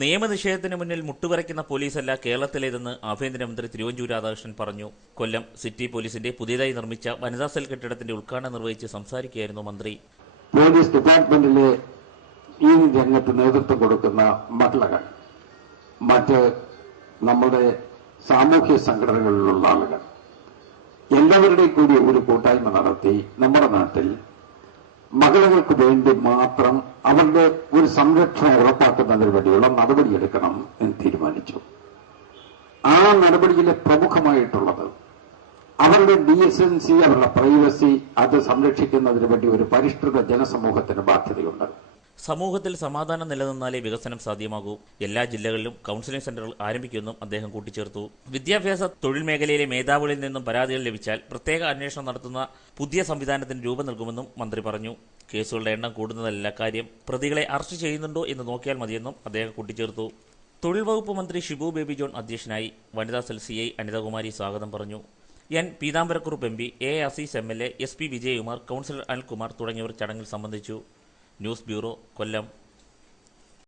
നിയമനിഷേധത്തിന് മുന്നിൽ മുട്ടുവരയ്ക്കുന്ന പോലീസല്ല കേരളത്തിലേതെന്ന് ആഭ്യന്തരമന്ത്രി തിരുവഞ്ചൂർ രാധാകൃഷ്ണൻ പറഞ്ഞു. കൊല്ലം സിറ്റി പോലീസിന്റെ പുതിയതായി നിർമ്മിച്ച വനിതാ സെൽ കെട്ടിടത്തിന്റെ ഉദ്ഘാടനം നിർവഹിച്ച് സംസാരിക്കുകയായിരുന്നു മന്ത്രി. പോലീസ് ഡിപ്പാർട്ട്മെന്റിലെ ഈ രംഗത്ത് നേതൃത്വം കൊടുക്കുന്ന മഹിളകൾ, മറ്റ് നമ്മുടെ സാമൂഹ്യ സംഘടനകളിലുള്ള ആളുകൾ എല്ലാവരുടെയും കൂടി ഒരു കൂട്ടായ്മ നടത്തി നമ്മുടെ നാട്ടിൽ മഹിളകൾക്ക് വേണ്ടി മാത്രം അവരുടെ ഒരു സംരക്ഷണം ഉറപ്പാക്കുന്നതിന് വേണ്ടിയുള്ള നടപടിയെടുക്കണം എന്ന് തീരുമാനിച്ചു. ആ നടപടിയിലെ പ്രമുഖമായിട്ടുള്ളത് അവരുടെ ഡീസൻസി, അവരുടെ പ്രൈവസി അത് സംരക്ഷിക്കുന്നതിന് വേണ്ടി ഒരു പരിഷ്കൃത ജനസമൂഹത്തിന് ബാധ്യതയുണ്ട്. സമൂഹത്തിൽ സമാധാനം നിലനിന്നാലേ വികസനം സാധ്യമാകൂ. എല്ലാ ജില്ലകളിലും കൌൺസിലിംഗ് സെന്ററുകൾ ആരംഭിക്കുമെന്നും അദ്ദേഹം കൂട്ടിച്ചേർത്തു. വിദ്യാഭ്യാസ തൊഴിൽ മേഖലയിലെ മേധാവികളിൽ നിന്നും പരാതികൾ ലഭിച്ചാൽ പ്രത്യേക അന്വേഷണം നടത്തുന്ന പുതിയ സംവിധാനത്തിന് രൂപം നൽകുമെന്നും മന്ത്രി പറഞ്ഞു. കേസുകളുടെ എണ്ണം കൂടുന്നതല്ല കാര്യം, പ്രതികളെ അറസ്റ്റ് ചെയ്യുന്നുണ്ടോ എന്ന് നോക്കിയാൽ മതിയെന്നും അദ്ദേഹം കൂട്ടിച്ചേർത്തു. തൊഴിൽ വകുപ്പ് മന്ത്രി ഷിബു ബേബി ജോൺ അധ്യക്ഷനായി. വനിതാ സെൽ CI അനിതകുമാരി സ്വാഗതം പറഞ്ഞു. N. Peethambarakurup MP, A. Azeez MLA, SP Vijayakumar, councillor Anilkumar തുടങ്ങിയവർ ചടങ്ങിൽ സംബന്ധിച്ചു. ന്യൂസ് ബ്യൂറോ, കൊല്ലം.